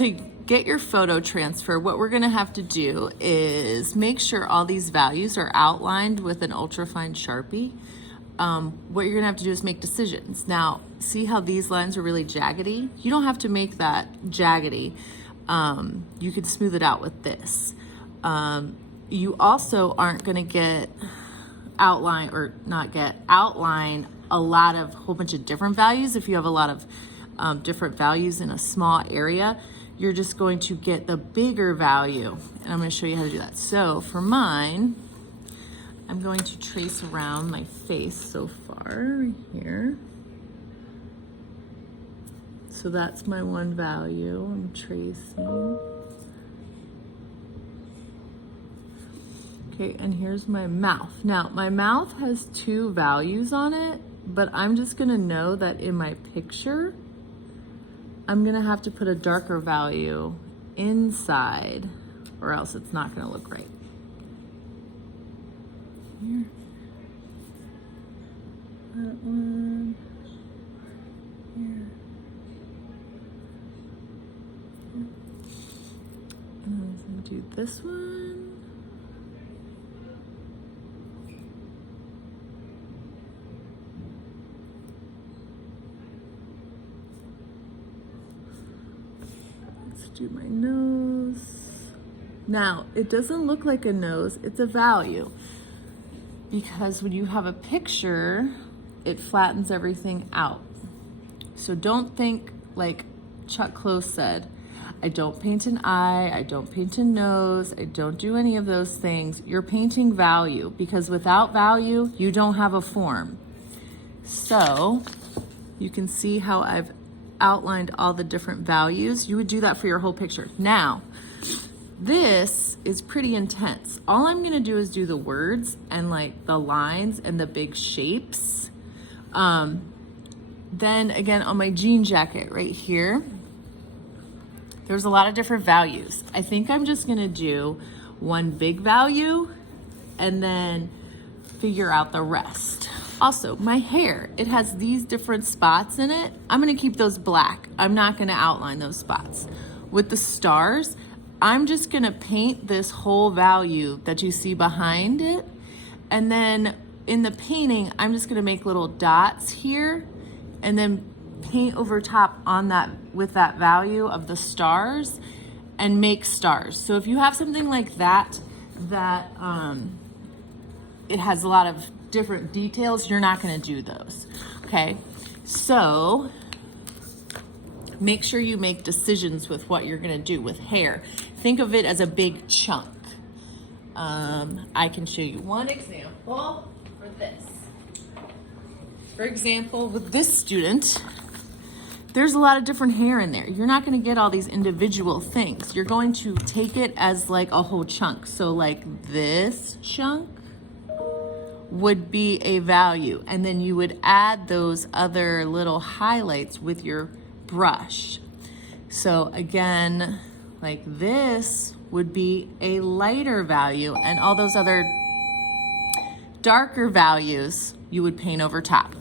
to get your photo transfer, what we're gonna have to do is make sure all these values are outlined with an ultrafine Sharpie. What you're gonna have to do is make decisions. Now, see how these lines are really jaggedy? You don't have to make that jaggedy. You can smooth it out with this. You also aren't gonna outline a whole bunch of different values. If you have a lot of different values in a small area, you're just going to get the bigger value. And I'm gonna show you how to do that. So for mine, I'm going to trace around my face so far right here. So that's my one value. I'm tracing. Okay, and here's my mouth. Now, my mouth has 2 values on it, but I'm just gonna know that in my picture, I'm gonna have to put a darker value inside or else it's not gonna look right. Here. That one. Here. And I'm gonna do this one. Do my nose. Now, it doesn't look like a nose, it's a value. Because when you have a picture, it flattens everything out. So don't think like Chuck Close said, I don't paint an eye, I don't paint a nose, I don't do any of those things. You're painting value, because without value, you don't have a form. So you can see how I've outlined all the different values. You would do that for your whole picture. Now, this is pretty intense. All I'm gonna do is do the words and like the lines and the big shapes. Then again, on my jean jacket right here, there's a lot of different values. I think I'm just gonna do one big value and then figure out the rest. Also, my hair, it has these different spots in it. I'm gonna keep those black. I'm not gonna outline those spots. With the stars, I'm just gonna paint this whole value that you see behind it. And then in the painting, I'm just gonna make little dots here and then paint over top on that with that value of the stars and make stars. So if you have something like that, it has a lot of different details, you're not gonna do those, okay? So make sure you make decisions with what you're gonna do with hair. Think of it as a big chunk. I can show you one example for this. For example, with this student, there's a lot of different hair in there. You're not gonna get all these individual things. You're going to take it as like a whole chunk. So like this chunk would be a value, and then you would add those other little highlights with your brush. So again, like this would be a lighter value, and all those other darker values you would paint over top.